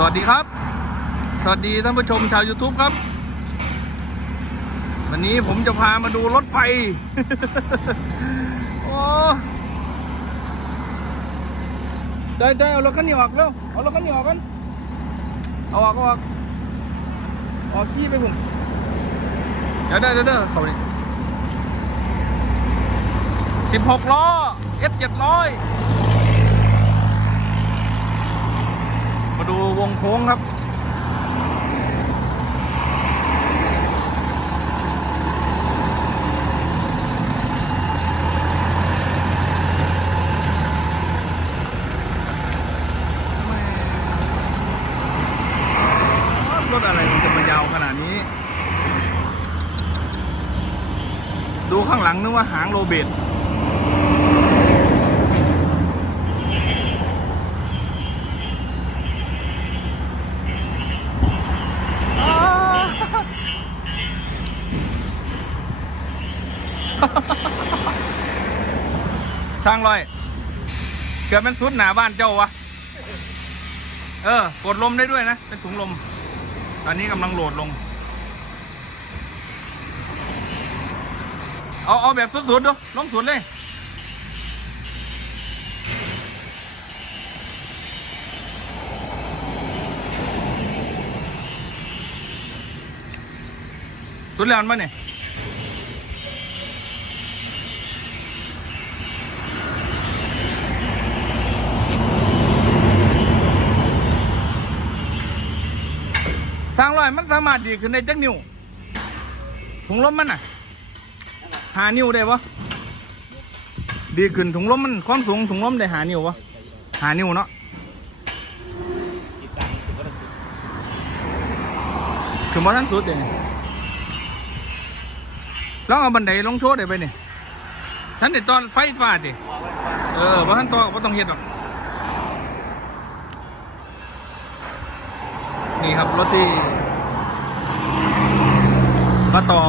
สวัสดีครับ สวัสดีท่านผู้ชมชาว YouTube ครับ วันนี้ผมจะพามาดูรถไฟ โอ้ได้ได้เอารถคันนี้ออกเร็ว เอารถคันนี้ออกกัน เอาออกเอาออกออกขี้ไปผมเดี๋ยวเดี๋ยวเดี๋ยวเดี๋ยวเขาดิสิบหกล้อ F เจ็ดร้อย มาดูวงโค้งครับ รถอะไรมันจะมายาวขนาดนี้ ดูข้างหลังนึกว่าหางโรเบต ทางลอย เกือบเป็นสุดหนาบ้านเจ้าวะ เออกดลมได้ด้วยนะ เป็นถุงลม ตอนนี้กำลังโหลดลง เอาเอาแบบสุดๆดูลงสุดเลยสุดแล้วมั้ยเนี่ย ทางลอยมันสามารถดีขึ้นได้จักนิ้วถุงลมมันน่ะหานิ้วได้ปะดีขึ้นถุงลมมันความสูงถุงลมได้หานิ้วปะหานิ้วเนาะคือมาทั้งสุดเลยลองเอาบันไดลงโชว์ได้ไปนี่ท่านเด็ดตอนไฟฟ้าดิเออว่าท่านต่อว่าต้องเฮ็ดหรอก นี่ครับรถที่มาต่อ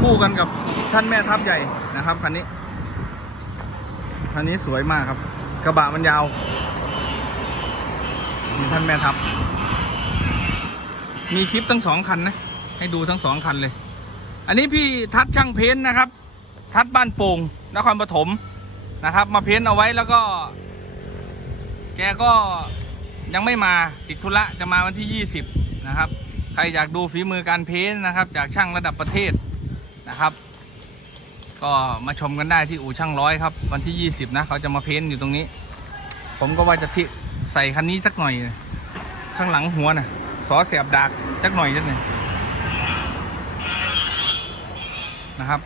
คู่กันกับท่านแม่ทัพใหญ่นะครับคันนี้คันนี้สวยมากครับ กระบะมันยาวมีท่านแม่ทัพมีคลิปทั้งสองคันนะ ให้ดูทั้งสองคันเลย อันนี้พี่ทัดช่างเพ้นท์นะครับ ทัดบ้านโป่งนครปฐมนะครับ มาเพ้นท์เอาไว้แล้วก็ แกก็ ยังไม่มาติดธุระจะมาวันที่ 20 นะครับ ใครอยากดูฝีมือการเพ้นนะครับ จากช่างระดับประเทศนะครับ ก็มาชมกันได้ที่อู่ช่างร้อยครับ วันที่ 20 นะเขาจะมาเพ้นอยู่ตรงนี้ ผมก็ว่าจะพิใส่คันนี้สักหน่อย ข้างหลังหัวน่ะสอเสียบดากสักหน่อยสักหน่อยนะครับ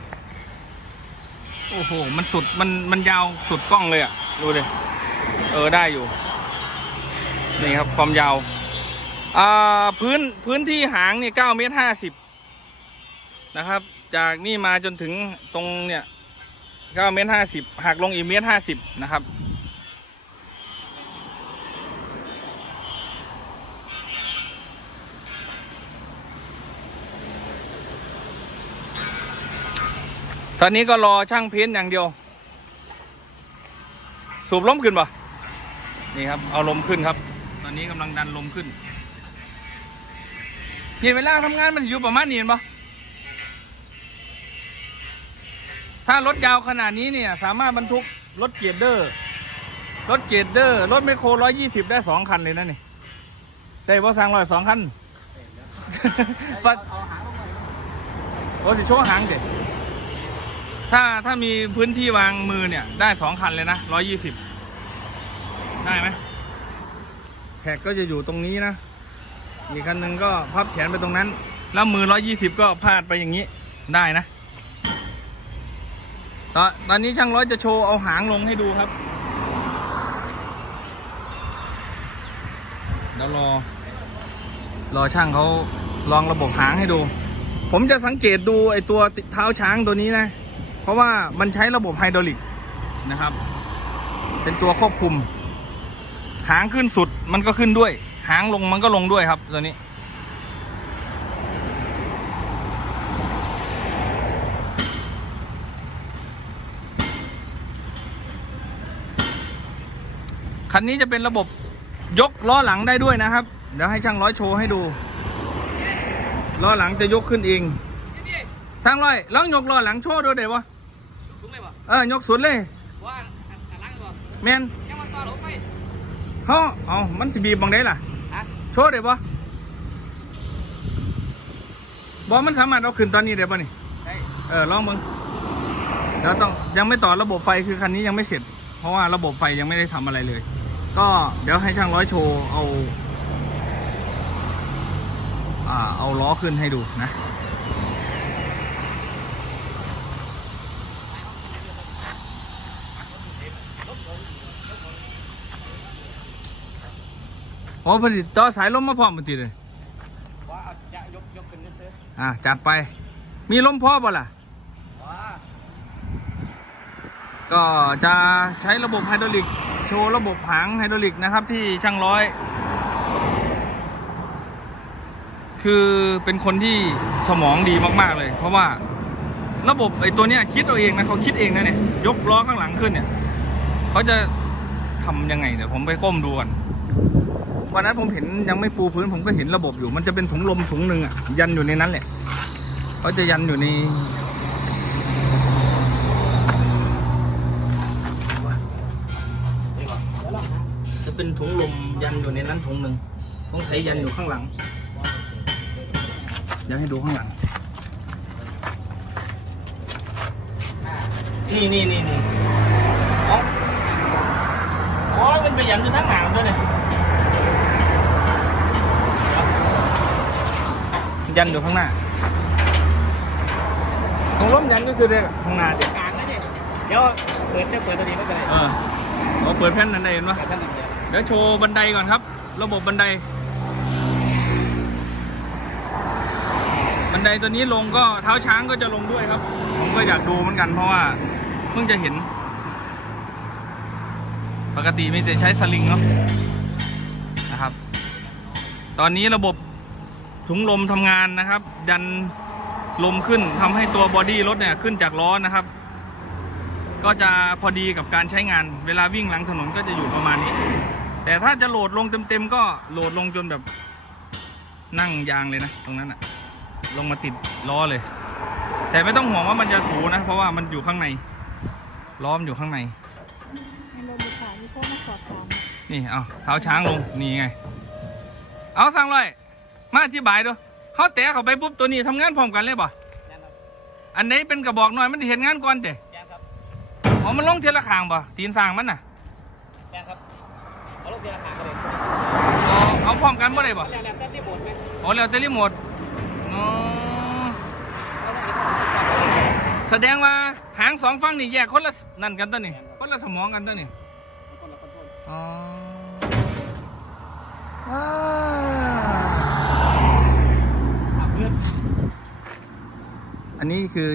โอ้โห มันสุด มัน มันยาวสุดกล้องเลยอะ ดูดิเออ ได้อยู่ นี่ครับความยาว อ่าพื้นพื้นที่หางเนี่ยเก้าเมตรห้าสิบนะครับ จากนี่มาจนถึงตรงเนี่ยเก้าเมตรห้าสิบหักลงอีกเมตรห้าสิบนะครับตอนนี้ก็รอช่างเพ้นอย่างเดียว สูบลมขึ้นปะนี่ครับ เอาลมขึ้นครับ ตอนนี้กำลังดันลมขึ้นเห็นเวลาทำงานมันอยู่ประมาณนี้เห็นปะถ้ารถยาวขนาดนี้เนี่ย สามารถบรรทุกรถเกียร์เดอร์ รถเกียร์เดอร์ รถไมคโครร้อยยี่สิบได้สองคันเลยนะนี่ได้บ่สั่งร้อยสองคันปัดโอ้สิโชว์หางเด็ถ้าถ้ามีพื้นที่วางมือเนี่ย ได้สองคันเลยนะร้อยยี่สิบได้ไหม แขกก็จะอยู่ตรงนี้นะ อีกคันหนึ่งก็พับแขนไปตรงนั้น แล้วมือร้อยยี่สิบก็พาดไปอย่างนี้ได้นะ ตอนตอนนี้ช่างร้อยจะโชว์เอาหางลงให้ดูครับเดี๋ยวรอ รอช่างเขาลองระบบหางให้ดู ผมจะสังเกตดูไอตัวเท้าช้างตัวนี้นะ เพราะว่ามันใช้ระบบไฮดรอลิกนะครับ เป็นตัวควบคุม หางขึ้นสุดมันก็ขึ้นด้วย หางลงมันก็ลงด้วยครับตัวนี้ คันนี้จะเป็นระบบยกล้อหลังได้ด้วยนะครับ เดี๋ยวให้ช่างร้อยโชว์ให้ดูล้อหลังจะยกขึ้นเองช่างร้อยลองยกล้อหลังโชว์ดูได้ปะสูงเลยป่ะเออยกสุดเลยว่าอันล่างป่ะแมน เขาเอามันสิบีบบังได้ล่ะฮะ โชว์ได้ปะบอมันสามารถเอาขึ้นตอนนี้ได้ปะนี่ ได้เออลองมึงเดี๋ยวต้องยังไม่ต่อระบบไฟคือคันนี้ยังไม่เสร็จ เพราะว่าระบบไฟยังไม่ได้ทำอะไรเลย ก็เดี๋ยวให้ช่างร้อยโชว์เอา อ่าเอาล้อขึ้นให้ดูนะ โอ้ผลิตต่อสายลมมาพร้อมมันติเลยว่าเอาจะยกยกขึ้นซื้ออะจัดไป มีลมพอบ่ล่ะ ว่าก็จะใช้ระบบไฮดรอลิก โชว์ระบบหางไฮดรอลิกนะครับที่ช่างร้อย คือเป็นคนที่สมองดีมากๆเลย เพราะว่าระบบไอ้ตัวเนี้ยคิดเอาเองนะเขาคิดเองนะเนี่ยยกล้อข้างหลังขึ้นเนี่ยเขาจะทำยังไงเดี๋ยวผมไปก้มดูก่อน วันนั้นผมเห็นยังไม่ปูพื้นผมก็เห็นระบบอยู่ มันจะเป็นถุงลมถุงหนึ่งอะยันอยู่ในนั้นแหละเขาจะยันอยู่ในจะเป็นถุงลมยันอยู่ในนั้นถุงหนึ่งต้องใช้ยันอยู่ข้างหลัง เดี๋ยวให้ดูข้างหลัง นี่นี่นี่นี่อ๋อมันไปยันอยู่ทั้งหางด้วยเนี่ย ยันอยู่ข้างหน้าถุงลมยันก็คือเด็กข้างหน้าเด็กกลางแล้วเนี่ยเดี๋ยวเปิดเดี๋ยวเปิดตัวนี้ไม่เป็นไรเออเอาเปิดแผ่นนั้นได้เห็นปะแต่ท่านหนึ่งเดียวเดี๋ยวโชว์บันไดก่อนครับ ระบบบันได บันไดตัวนี้ลงก็เท้าช้างก็จะลงด้วยครับ ผมก็อยากดูเหมือนกันเพราะว่าเพิ่งจะเห็น ปกติมีแต่ใช้สลิงเนาะนะครับ ตอนนี้ระบบ ถุงลมทำงานนะครับ ดันลมขึ้นทำให้ตัวบอดี้รถเนี่ยขึ้นจากล้อนะครับ ก็จะพอดีกับการใช้งาน เวลาวิ่งหลังถนนก็จะอยู่ประมาณนี้ แต่ถ้าจะโหลดลงเต็มๆก็โหลดลงจนแบบนั่งยางเลยนะ ตรงนั้นอะลงมาติดล้อเลย แต่ไม่ต้องห่วงว่ามันจะถูนะ เพราะว่ามันอยู่ข้างใน ล้อมนอยู่ข้างในในโรงบุขายมีพวกมาสอบถามนี่เอาเท้าช้างลงนี่ไง เอาสั่งเลย มาอธิบายดูเขาแตะเข้าไปปุ๊บตัวนี้ทำงานพร้อมกันเลยป่ะยังครับอันไหนเป็นกระบอกหน่อยมันเห็นงานก่อนเตะยังครับอ๋อมันลงเทละข้างป่ะตีนสร้างมันน่ะยังครับเอาลูกเดียวหางกันเลยอ๋อเอาพร้อมกันบ่ได้ป่ะแล้วแล้วแต่ที่บดไหมอ๋อแล้วแต่รีโมทอ๋อแล้วมันจะแสดงว่าหางสองฝั่งนี่แยกคนละนั่นกันตัวนี่คนละสมองกันตัวนี่คนละคนโทษอ๋อว้า ขับเพื่อน อันนี้คือ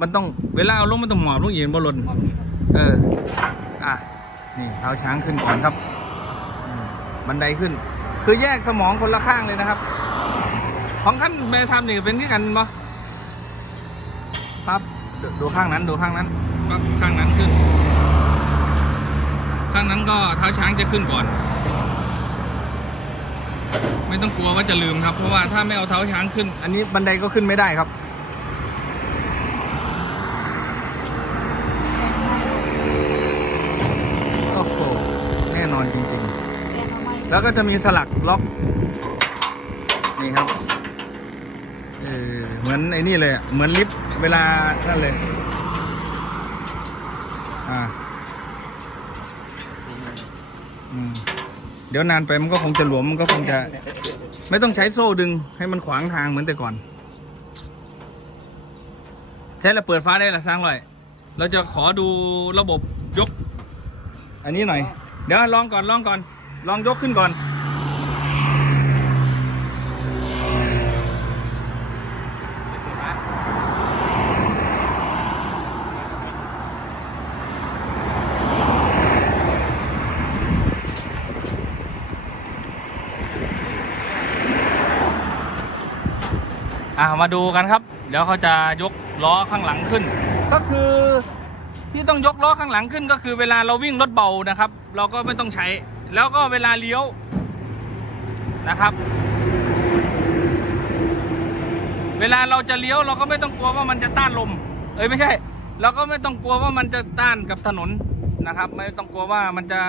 มันต้องเวลาเอาลงมันต้องหมอบลงเย็นบ่หล่นความนี้ครับเออ อะ นี่เท้าช้างขึ้นก่อนครับอืมบันไดขึ้น คือแยกสมองคนละข้างเลยนะครับ ของขั้นแม่ทำนี่เป็นที่กันปะปั๊บดูดูข้างนั้นดูข้างนั้นปั๊บข้างนั้นขึ้น ข้างนั้นก็เท้าช้างจะขึ้นก่อน ไม่ต้องกลัวว่าจะลืมครับ เพราะว่าถ้าไม่เอาเท้าช้างขึ้น อันนี้บันไดก็ขึ้นไม่ได้ครับ โอ้โห แน่นอนจริง แกนเอาไม้ ๆ แล้วก็จะมีสลักล็อก นี่ครับเออเหมือนไอ้นี่เลยเหมือนลิฟต์เวลานั่นเลย อ่าอืมเดี๋ยวนานไปมันก็คงจะหลวมมันก็คงจะ ไม่ต้องใช้โซ่ดึงให้มันขวางทางเหมือนแต่ก่อนใช่แล้วเปิดฟ้าได้ละสร้างลอย เราจะขอดูระบบยก อันนี้หน่อย เดี๋ยวลองก่อนลองก่อน ลองยกขึ้นก่อน อ่ามาดูกันครับ เดี๋ยวเขาจะยกล้อข้างหลังขึ้น ก็คือที่ต้องยกล้อข้างหลังขึ้นก็คือเวลาเราวิ่งรถเบานะครับ เราก็ไม่ต้องใช้ แล้วก็เวลาเลี้ยวนะครับ เวลาเราจะเลี้ยวเราก็ไม่ต้องกลัวว่ามันจะต้านลม เอ้ยไม่ใช่ เราก็ไม่ต้องกลัวว่ามันจะต้านกับถนนนะครับ ไม่ต้องกลัวว่ามันจะ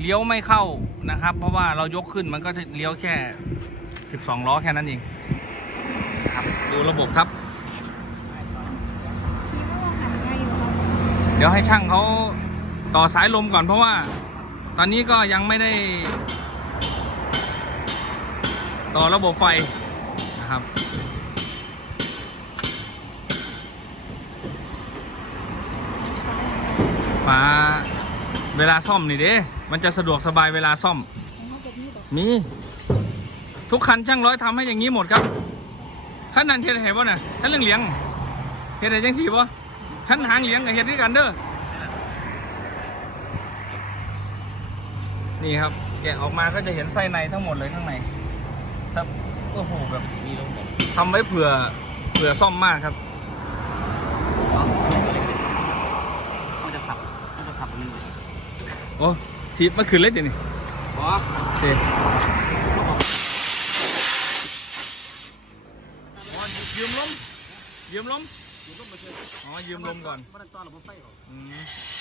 เลี้ยวไม่เข้านะครับ เพราะว่าเรายกขึ้นมันก็จะเลี้ยวแค่ 12 ล้อแค่นั้นเองครับดูระบบครับคิดว่าหันง่ายอยู่ครับเดี๋ยวให้ช่างเขา ต่อสายลมก่อนเพราะว่า ตอนนี้ก็ยังไม่ได้ ต่อระบบไฟนะครับฟ้าเวลาซ่อมนี่เด้มันจะสะดวกสบายเวลาซ่อม นี่ ทุกคันช่างร้อยทำให้อย่างนี้หมดครับขั้นนั้นเฮ็ดให้บ่น่ะขั้นเรื่องเลี้ยงเฮ็ดให้จังซี่บ่ขั้นหางเลี้ยงกับเฮ็ดด้วยกันเด้อ นี่ครับ แกะออกมาก็จะเห็นไส้ในทั้งหมดเลยข้างในครับโอ้โหแบบมีลงแบบทำไว้เผื่อเผื่อซ่อมมากครับมันจะขับมันจะขับมันโอ้ทีมาขึ้นเลยเดี๋ยวนี้บอสโอเคยืมลมยืมลมอ๋อยืมลมก่อนมันตอนระบบไฟเขาอืม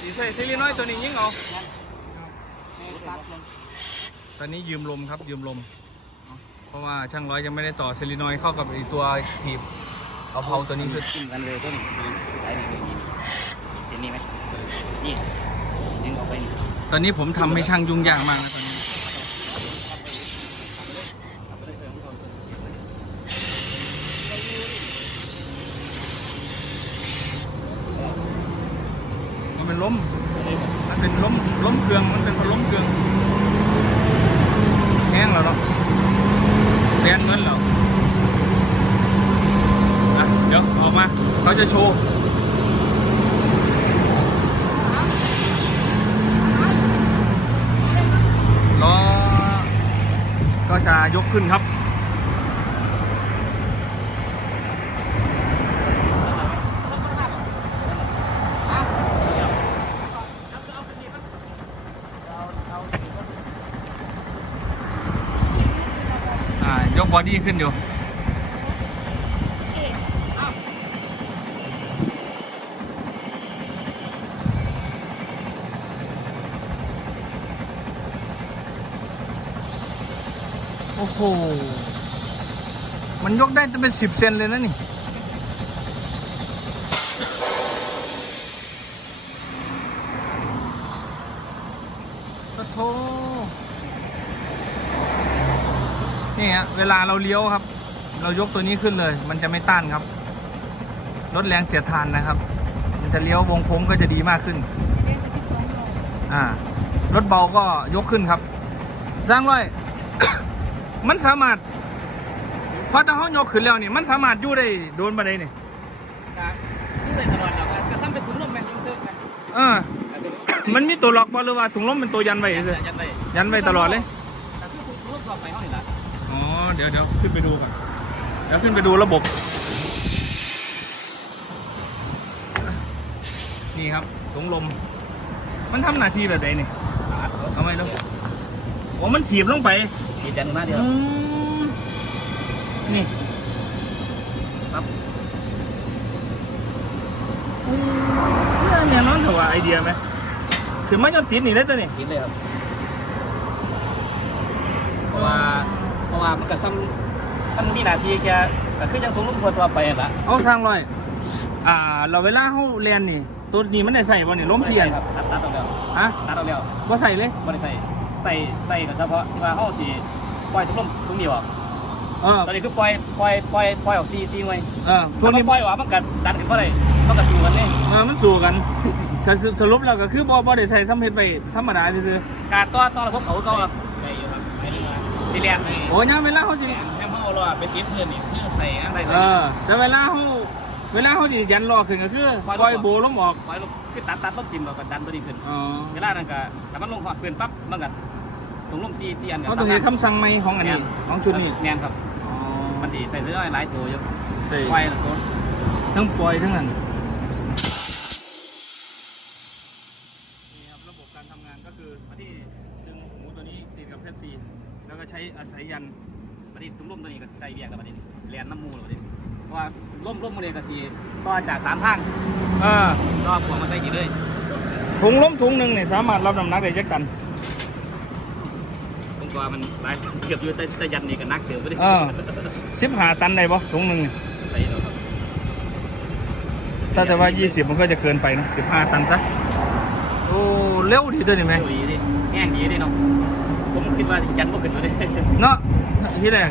สีใส่ซีรีน้อยตัวนี้ยิ่งเอาตอนนี้ยืมลมครับยืมลม เพราะว่าช่างร้อยยังไม่ได้ต่อเซรีนอยเข้ากับไอตัวทีบเอาเผาตัวนี้ขึ้นกินกันเลยต้นไอ้นี่เส้นนี้ไหมนี่ดึงออกไปนี่ตอนนี้ผมทำให้ช่างยุ่งยากมากนะตอนนี้เป็นล้ม มันเป็นล้มล้มเครื่อง มันเป็นพล้มเครื่องแห้งแล้วเนาะแดนเงินแล้วอะเดี๋ยวออกมา เขาจะโชว์ ล้อ ก็จะยกขึ้นครับ ยกบอดี้ขึ้นอยู่ โอ้โห มันยกได้จะเป็นสิบเซนเลยนะนี่โอ้โหนี่ฮะ เวลาเราเลี้ยวครับ เรายกตัวนี้ขึ้นเลย มันจะไม่ต้านครับ ลดแรงเสียดทานนะครับ มันจะเลี้ยววงโค้งก็จะดีมากขึ้น อ่ารถเบาก็ยกขึ้นครับสร้างร้อย มันสามารถพอถ้าเขายกขึ้นแล้วนี่ มันสามารถอยู่ได้โดนมาได้นี่ครับนี่เลยตลอดเราก็ซ้ำเป็นถุงลมแมนยิงเติมกันเออ มันมีตัวล็อกบ่หรือว่าถุงลมเป็นตัวยันไว้ยันเฉยยันไปยันไว้ตลอดเลยแต่คือถุงลมทั่วไปเขาเนี่ยนะอ๋อเดี๋ยวเดี๋ยวขึ้นไปดูก่อนเดี๋ยวขึ้นไปดูระบบ นี่ครับถุงลม มันทำหน้าที่แบบไหนนี่เอาไหมลูกโอ้มันถีบลงไป ฉีดยันมาเดียวอืมนี่ครับอืมเนี่ยน้องถือว่าไอเดียไหมคือมันยอดติดนี่ได้ตัวนี่กินเลยครับ เพราะว่าเพราะว่ามันก็ซ้ำมันมีหน้าที่แค่ก็คือยังถุงลมทั่วไปนั่นแหละเอาทางเลยอ่า เราเวลาเขาเรียนนี่ ตัวนี้มันได้ใส่บ่นี่ยล้มเทียนครับตัดตัดเอาแล้วฮะตัดเอาแล้วบ่ใส่เลยไม่ได้ใส่ ใส่ใส่เฉพาะที่ว่าเขาสีปล่อยถุงลมถุงนี้ออกเออตอนนี้คือปล่อยปล่อยปล่อยปล่อยออกซีซีไว้เออพวกนี้ปล่อยออกมันก็ดันถึงเมื่อไรมันก็สู้กันเลยเออมันสู้กันก็สสรุปแล้วก็คือบ่บ่ได้ใส่ซ้ำเฮ็ดไปธรรมดาซื่อการต่อต่อระบบเขาก็ครับใส่อยู่ครับไอ้นี่ว่าสีแลนใส่ๆโอ้ยยามเวลาเขาสิแค่พ่อเอาล้อไปติดเพื่อนนี่คือใส่อะใส่เอใส่อแต่เวลาเขาเวลาเขาสิยันรอขึ้นก็คือปล่อยโบลมออกปล่อยลงคือตัดตัดลมจิ้มเราก็ดันตัวนี้ขึ้น อ๋อเวลานั้นก็แต่มันลงหอดปืนปั๊บมันก็ ถุงลมซีซีอันเขาต้องมีคำสั่งใหม่ของอันนี้ของชุดนี้แนนครับอ๋อมันสีใส่ได้หลายตัวอยู่ใส่ปล่อยละโซนทั้งปล่อยทั้งนั้นนี่ครับระบบการทำงานก็คือมาที่ปีแล้วก็ใช้อาศัยยันประเด็นตุ้มล่มตัวนี้ก็ใส่เบียกแล้วประเด็นเรียนน้ำมูลประเด็นเพราะว่าล่มล่มมาเลยก็สีต่อจากสามทางเออก็พวงมาใส่กี่เลยถุงล้มถุงหนึ่งเนี่ยสามารถรับน้ำหนักได้จักตัน ผมก็ว่ามันหลายเกือบอยู่แต่แต่ยันนี่ก็นักเดี๋ยวไม่ได้เออสิบหาตันได้ปะถุงหนึ่งเนี่ยใส่แล้วครับถ้าจะว่ายี่สิบมันก็จะเกินไปนะสิบห้าตันซะโอ้เร็วดีด้วยนี่ไหมเร็วดีดิแห้งดีดิเนาะผมคิดว่ายันพวกขึ้นอยู่ดิเนาะที่แรก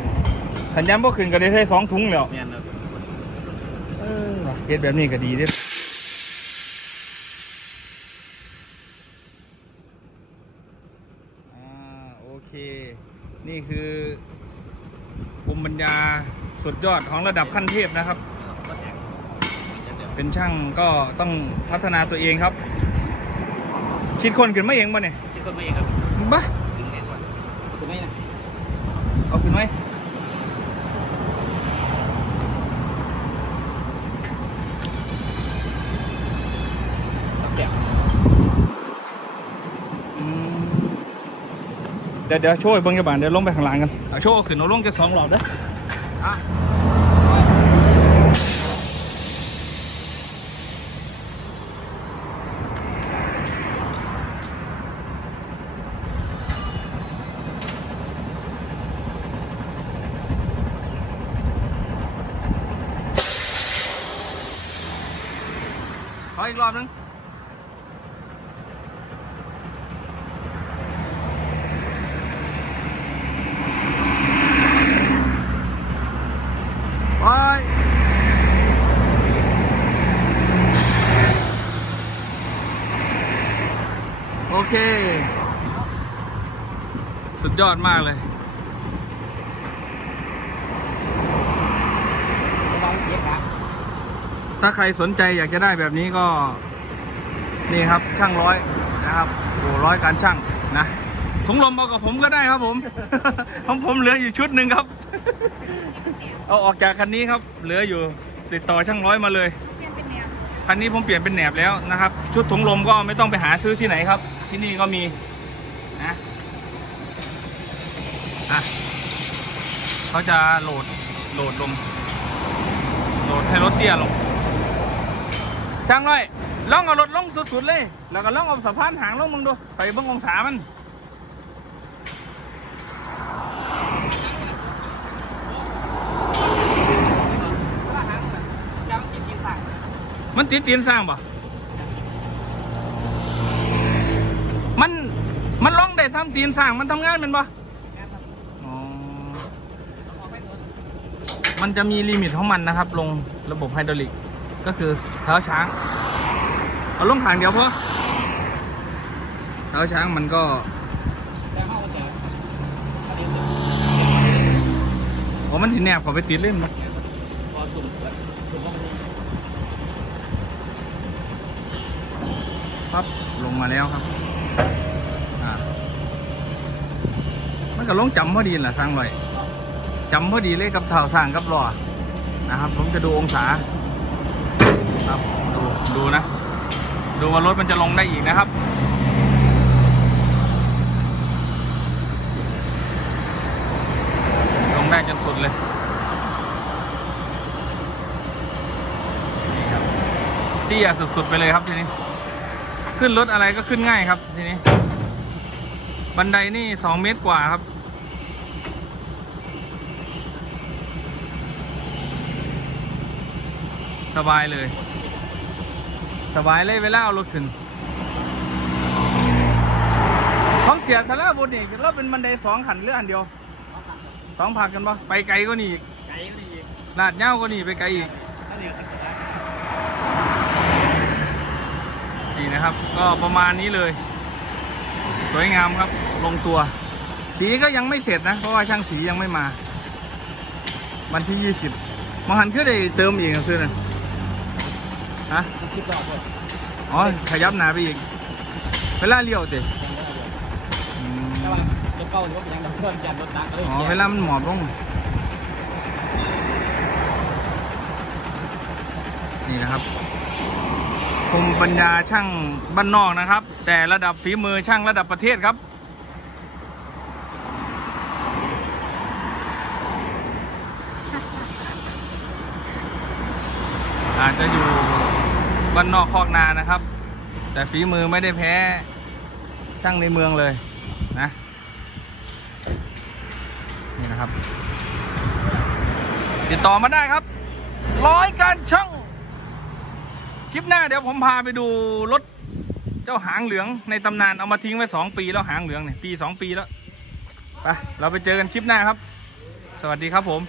ขันยำบ่ขึ้นก็ได้ใช้สองถุงแล้ว แม่นครับ เออว่ะเฮ็ดแบบนี้ก็ดีเด้ออ่าโอเค นี่คือภูมิปัญญาสุดยอดของระดับขั้นเทพนะครับ เป็นช่างก็ต้องพัฒนาตัวเองครับ คิดคนขึ้นมาเองป่ะเนี่ยคิดคนมาเองครับบ้าถูกไหมนะเอาขึ้นไหมแบบอืม เดี๋ยวเดี๋ยวโช่วยเบิ้งกระบาลเดี๋ยวลงไปข้างล่างกันเอาโช่วยเอาขึ้นเอาลงจากสองหลอดเด้ออะขออีกรอบนึง ไปโอ เค สุดยอดมากเลยบางเกียร์ครับถ้าใครสนใจอยากจะได้แบบนี้ก็ นี่ครับช่างร้อยนะครับโอ้ร้อยการช่างนะถุงลมเอากับผมก็ได้ครับผมของผมเหลืออยู่ชุดหนึ่งครับ เอาออกจากคันนี้ครับ เหลืออยู่ติดต่อช่างร้อยมาเลยเปลี่ยนเป็นแนวคันนี้ผมเปลี่ยนเป็นแหนบแล้วนะครับ ชุดถุงลมก็ไม่ต้องไปหาซื้อที่ไหนครับ ที่นี่ก็มีนะอะเขาจะโหลดโหลดลงโหลดให้รถเตี้ยลงช่างหน่อยล่องเอารถล่องสุดๆเลย แล้วก็ล่องเอาสะพานหางล่องมึงดู ไปเบิ้งองศามันสละหางแบบยังกินกินสั่งมันติดตีนสร้างปะมัน มันลองได้ ซ้ำตีนสร้างมันทำงานมันปะอ๋อ มันจะมีลิมิตของมันนะครับ ลงระบบไฮดรอลิก ก็คือเท้าช้าง เอาลงทางเดียวพอเท้าช้างมันก็แต่ห้องมันจะอันนี้โอ้มันถินแนบขอไปติดเล่นนะพอสุ่มสุ่มลงนี่ปั๊บลงมาแล้วครับ อ่า มันก็ลงจำพอดีแหละสร้างไว้จำพอดีเลยกับเท้าสร้างกับล้อนะครับ ผมจะดูองศาครับดูดูนะ ดูว่ารถมันจะลงได้อีกนะครับลงได้จนสุดเลยนี่ครับเตี้ยสุดๆไปเลยครับทีนี้ ขึ้นรถอะไรก็ขึ้นง่ายครับทีนี้ บันไดนี่สองเมตรกว่าครับ สบายเลย สบายเลยเวลาเอารถขึ้นของเสียสาระบุญนี่เราเป็นบันไดสองขันหรืออันเดียวสองผักกันปะไปไกลก็นี่อีกไก่ก็ดีอีกลาดเหย้าก็นี่ไปไกลอีกอันนี้ก็ติดสตาร์ทนี่นะครับ ก็ประมาณนี้เลย สวยงามครับ ลงตัว สีก็ยังไม่เสร็จนะ เพราะว่าช่างสียังไม่มา วันที่ยี่สิบมังหันคือได้เติมอีกนะซื้อนะฮะคิดรอบหมดอ๋อขยับหนาไปอีกเวลาเลี้ยวเตะแต่ว่ารถเก่าหรือว่าเป็นยังดับเครื่องยันรถนักเลยอ๋อเวลามันหมอบลงนี่นะครับภูมิปัญญาช่างบ้านนอกนะครับ แต่ระดับฝีมือช่างระดับประเทศครับ อาจจะอยู่บ้านนอกคอกนานะครับ แต่ฝีมือไม่ได้แพ้ช่างในเมืองเลยนะนี่นะครับ ติดต่อมาได้ครับ ร้อยการช่างคลิปหน้าเดี๋ยวผมพาไปดูรถเจ้าหางเหลืองในตำนานเอามาทิ้งไว้สองปีแล้วหางเหลืองเนี่ยปีสองปีแล้วไปเราไปเจอกันคลิปหน้าครับ สวัสดีครับผม